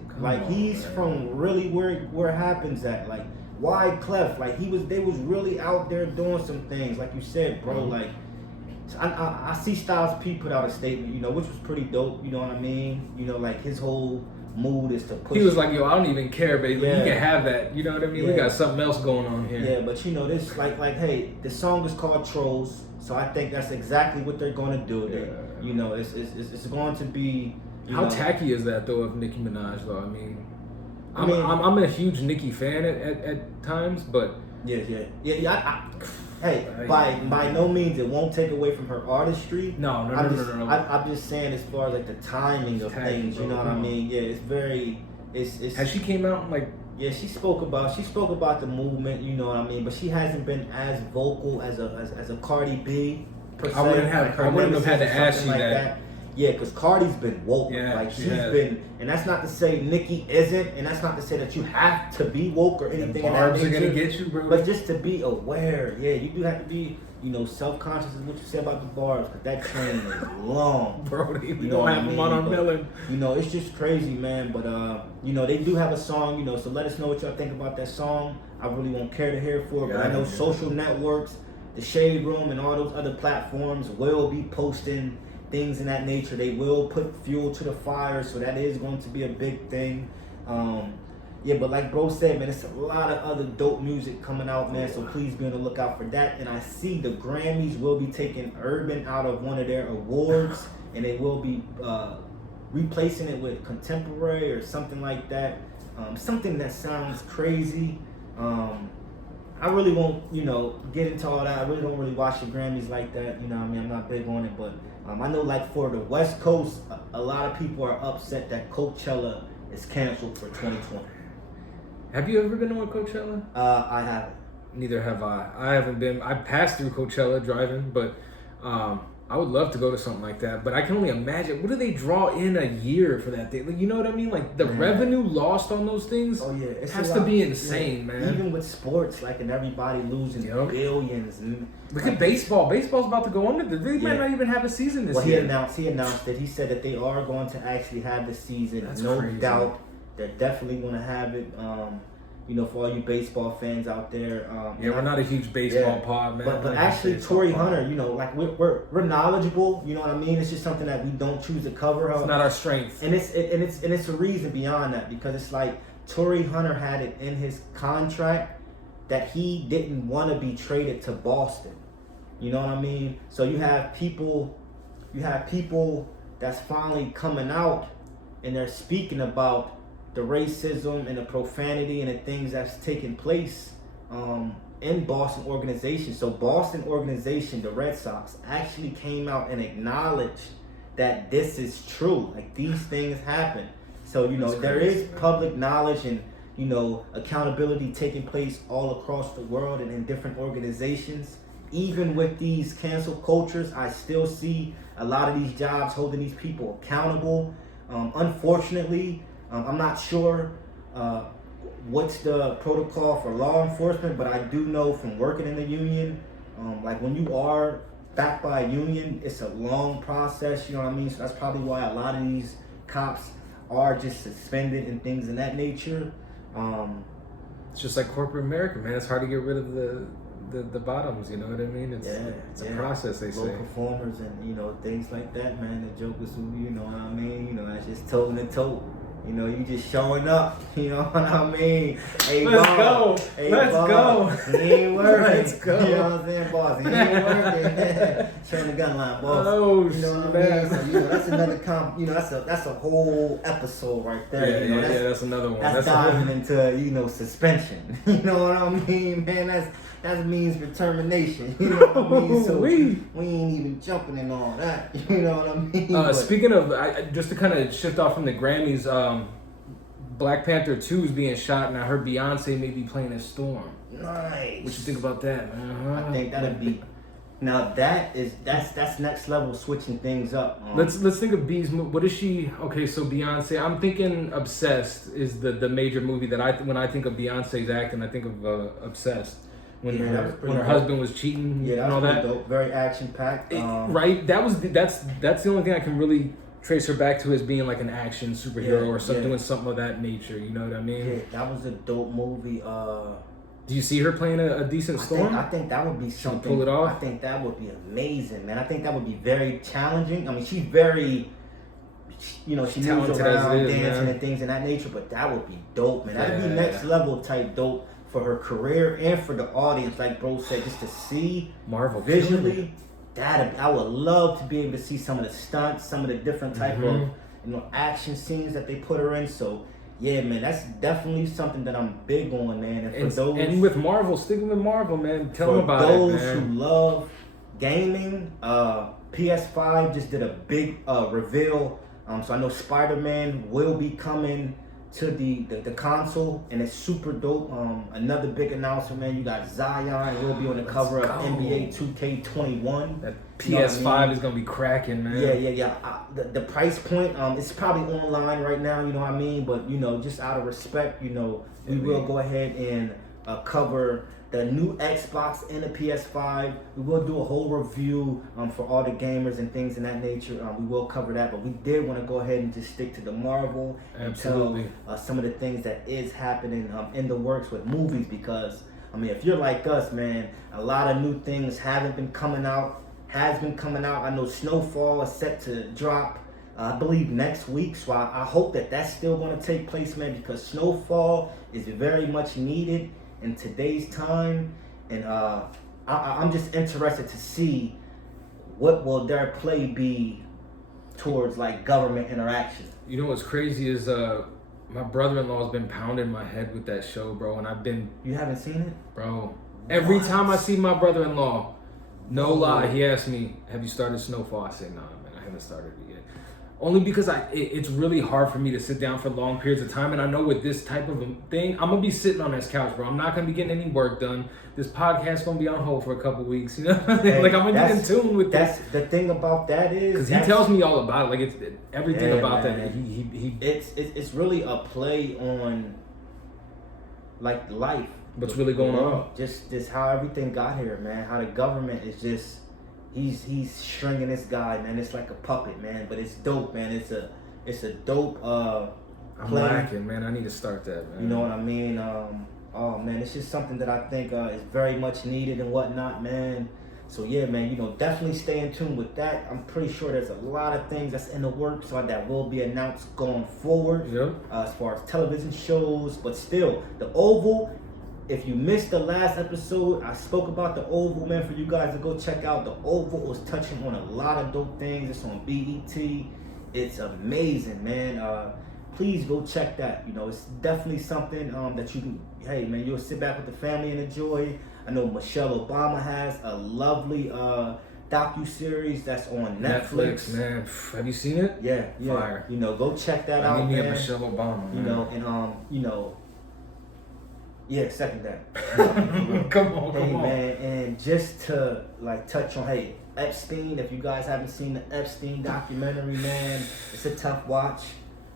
He's from really where it happens at. Like Wyclef, like they was really out there doing some things. Like you said, bro. Mm-hmm. Like. I see Styles P put out a statement, which was pretty dope. You know what I mean? Like his whole mood is to push. He was like, "Yo, I don't even care, baby. You can have that." You know what I mean? We got something else going on here. Yeah, but this like, hey, the song is called Trolls, so I think that's exactly what they're going to do. It's going to be. How tacky is that though of Nicki Minaj though? I'm a huge Nicki fan at times, but Hey, by no means it won't take away from her artistry. No. I'm just saying as far as like the timing of things, you know what I mean? Yeah, it's very. It's. Has she came out and like Yeah, she spoke about the movement, you know what I mean, but she hasn't been as vocal as a Cardi B per se. I wouldn't have had to ask you that. Yeah, because Cardi's been woke. Yeah, like she's been, and that's not to say Nicki isn't, and that's not to say that you have to be woke or anything. The barbs are gonna get you, bro. But just to be aware, yeah, you do have to be, you know, self-conscious of what you said about the barbs, because that train is long, bro. We don't have them on our melon. You know, it's just crazy, man. But you know, they do have a song, you know, so let us know what y'all think about that song. I really won't care to hear for it, but I know social networks, the Shade Room, and all those other platforms will be posting things in that nature. They will put fuel to the fire, so that is going to be a big thing. Yeah, but like bro said, man, it's a lot of other dope music coming out, man, so please be on the lookout for that. And I see the Grammys will be taking urban out of one of their awards, and they will be replacing it with contemporary or something like that. Something that sounds crazy. I really won't, you know, get into all that. I really don't really watch the Grammys like that, you know what I mean? I'm not big on it, but I know like for the West Coast, a lot of people are upset that Coachella is canceled for 2020. Have you ever been to a Coachella? I haven't. Neither have I. I haven't been. I passed through Coachella driving, but I would love to go to something like that. But I can only imagine, what do they draw in a year for that thing? Like, you know what I mean? Like the revenue lost on those things. Oh yeah, it has to be insane, man. Even with sports, like, and everybody losing billions. And look at baseball. Baseball's about to go under. They might not even have a season this He year. announced that he said that they are going to actually have the season. That's no crazy. Doubt. They're definitely going to have it. You know, for all you baseball fans out there. We're not a huge baseball pod, man. But actually, Tory Hunter, you know, like we're knowledgeable. You know what I mean? It's just something that we don't choose to cover. It's not our strength. And it's a reason beyond that, because it's like Tory Hunter had it in his contract that he didn't want to be traded to Boston. You know what I mean? So you have people that's finally coming out and they're speaking about the racism and the profanity and the things that's taking place in Boston organization. So Boston organization, the Red Sox, actually came out and acknowledged that this is true. Like, these things happen. So, you know, there is public knowledge and, you know, accountability taking place all across the world and in different organizations. Even with these cancel cultures, I still see a lot of these jobs holding these people accountable. Unfortunately, I'm not sure what's the protocol for law enforcement, but I do know from working in the union, like when you are backed by a union, it's a long process, you know what I mean? So that's probably why a lot of these cops are just suspended and things in that nature. It's just like corporate America, man. It's hard to get rid of the bottoms, you know what I mean? It's a process, they say. Low performers and, you know, things like that, man. The jokers who, you know what I mean? You know, that's just toe to toe. You know, you just showing up. You know what I mean? Hey, let's boss. go. Hey, let's boss. go. He ain't working. Let's go. You know what I'm saying, boss? He ain't working. Showing the gun line, boss. Oh, you know what I mean? So, you know, that's another you know, that's a whole episode right there. Yeah, you know, that's another one. That's diving into, you know, suspension. You know what I mean, man? That means determination. You know what I mean? So we ain't even jumping in all that. You know what I mean? Speaking of, just to kind of shift off from the Grammys, Black Panther 2 is being shot, and I heard Beyonce may be playing a Storm. Nice. What you think about that, man? I think that'd be. Now that's next level, switching things up. Let's think of B's. What is she? Okay, so Beyonce. I'm thinking Obsessed is the major movie that when I think of Beyonce's acting, I think of Obsessed. When her husband was cheating, and all that. Dope. Very action packed. Right. That's the only thing I can really trace her back to as being like an action superhero or doing something of that nature. You know what I mean? Yeah, that was a dope movie. Do you see her playing a decent Storm? I think that would be something. Pull it off? I think that would be amazing, man. I think that would be very challenging. I mean, she's very, you know, she moves around, dancing and things in that nature. But that would be dope, man. That'd be next level type dope for her career and for the audience, like bro said, just to see Marvel visually. I would love to be able to see some of the stunts, some of the different type of, you know, action scenes that they put her in. So yeah, man, that's definitely something that I'm big on, man. And for those, and with Marvel, sticking with Marvel, man, tell them about it, man. For those who love gaming, PS5 just did a big reveal. So I know Spider-Man will be coming to the console, and it's super dope. Another big announcement, man. You got Zion will be on the cover of NBA 2K21. That PS5 is gonna be cracking, man. Yeah. The price point, it's probably online right now. You know what I mean? But just out of respect, we will go ahead and cover the new Xbox and the PS5. We will do a whole review for all the gamers and things in that nature. We will cover that, but we did want to go ahead and just stick to the Marvel and tell some of the things that is happening in the works with movies, because if you're like us, man, a lot of new things has been coming out. I know Snowfall is set to drop, I believe, next week. So I hope that that's still going to take place, man, because Snowfall is very much needed in today's time. And I'm just interested to see what will their play be towards like government interaction. You know what's crazy is my brother-in-law has been pounding my head with that show, bro, and I've been... You haven't seen it? Bro, every time I see my brother-in-law, no lie, he asks me, have you started Snowfall? I say, nah, man, I haven't started it yet. Only because it's really hard for me to sit down for long periods of time, and I know with this type of a thing, I'm gonna be sitting on this couch, bro. I'm not gonna be getting any work done. This podcast's gonna be on hold for a couple weeks, you know? Hey, like, I'm gonna get in tune with this. The thing about that is... Because he tells me all about it. Like, it's everything about man. that. It's really a play on, like, life. What's really going on? Just how everything got here, man. How the government is just... He's stringing this guy, man. It's like a puppet, man. But it's dope, man. It's a dope I'm lacking, man. I need to start that, man. You know what I mean? Oh man, it's just something that I think is very much needed and whatnot, man. So yeah, man, definitely stay in tune with that. I'm pretty sure there's a lot of things that's in the works that will be announced going forward. Yep. As far as television shows, but still, the Oval. If you missed the last episode, I spoke about the Oval, man, for you guys to go check out. The Oval was touching on a lot of dope things. It's on BET. It's amazing, man. Please go check that. It's definitely something that you can, hey, man, you'll sit back with the family and enjoy. I know Michelle Obama has a lovely docu-series that's on Netflix. Man. Have you seen it? Yeah. Fire. Go check that out, man. Man. Michelle Obama, man. Yeah, second that. Come on. Man, and just to touch on, Epstein, if you guys haven't seen the Epstein documentary, man, it's a tough watch,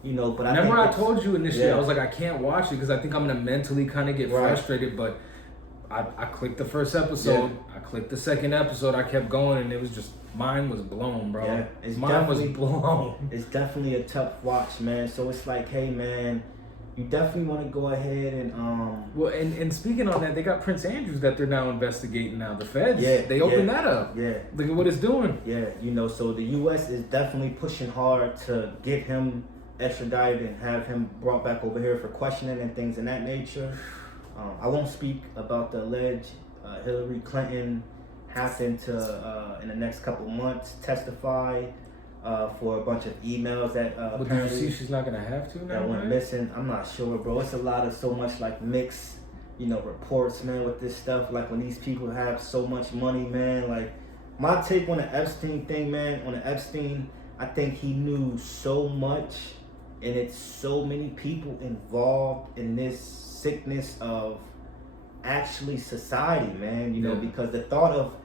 but I told you initially, I was like, I can't watch it because I think I'm gonna mentally kind of get frustrated, but I clicked the first episode, I clicked the second episode, I kept going, and it was just, mine was blown, bro. Yeah, mine was blown. It's definitely a tough watch, man. So it's like, hey, man, you definitely want to go ahead and Well, and speaking on that, they got Prince Andrews that they're now investigating now. The feds, they opened that up. Yeah. Look at what it's doing. Yeah, so the U.S. is definitely pushing hard to get him extradited and have him brought back over here for questioning and things in that nature. I won't speak about the alleged Hillary Clinton having to, in the next couple months, testify for a bunch of emails that but do you see she's not gonna have to now? That went missing. I'm not sure, bro. It's a lot of so much mixed, reports, man, with this stuff. Like when these people have so much money, man. Like my take on the Epstein thing, man. On the Epstein, I think he knew so much, and it's so many people involved in this sickness of actually society, man. Because the thought of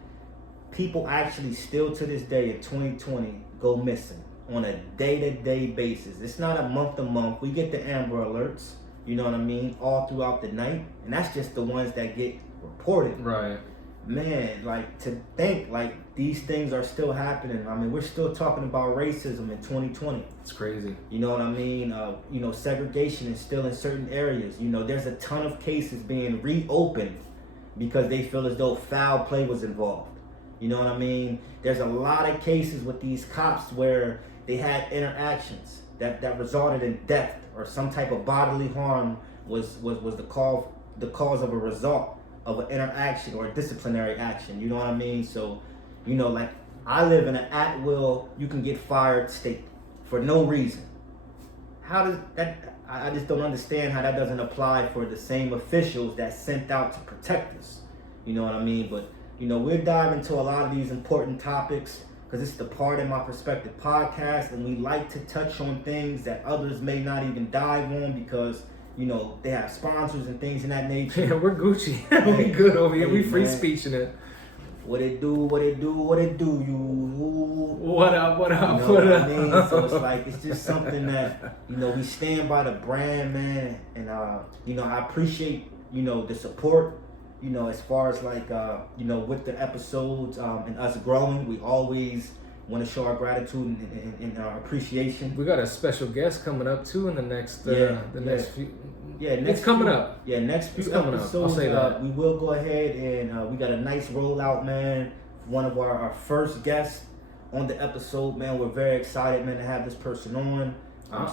people actually still to this day in 2020 go missing on a day-to-day basis. It's not a month-to-month. We get the Amber Alerts, you know what I mean, all throughout the night, and that's just the ones that get reported. Right. Man, to think these things are still happening. I mean, we're still talking about racism in 2020. It's crazy. You know what I mean? Segregation is still in certain areas. There's a ton of cases being reopened because they feel as though foul play was involved. You know what I mean? There's a lot of cases with these cops where they had interactions that resulted in death or some type of bodily harm was the cause of a result of an interaction or a disciplinary action. You know what I mean? So, I live in an at-will, you can get fired state for no reason. How does that? I just don't understand how that doesn't apply for the same officials that sent out to protect us. You know what I mean? But we'll dive into a lot of these important topics because it's the Part in My Perspective podcast, and we like to touch on things that others may not even dive on because, you know, they have sponsors and things in that nature. Yeah, we're Gucci. We good over here. We free speeching it. What it do, you. What up, You know what I mean? So it's like, it's just something that, you know, we stand by the brand, man. And, you know, I appreciate, you know, the support, you know, as far as like, you know, with the episodes and us growing. We always want to show our gratitude and our appreciation. We got a special guest coming up too in the next, next few. Yeah, next it's coming few, up. Yeah, next few episodes, I'll say that. We will go ahead and we got a nice rollout, man. One of our first guests on the episode, man. We're very excited, man, to have this person on.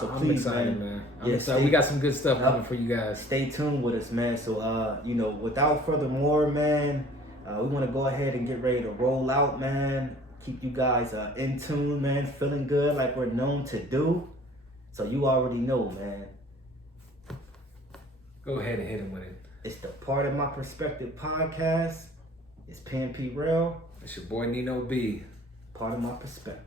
So I'm please, excited, man. I'm excited. We got some good stuff coming for you guys. Stay tuned with us, man. So, you know, without further more, man, we want to go ahead and get ready to roll out, man. Keep you guys in tune, man. Feeling good like we're known to do. So you already know, man. Go ahead and hit him with it. It's the Part of My Perspective podcast. It's PNP Real. It's your boy Nino B. Part of My Perspective.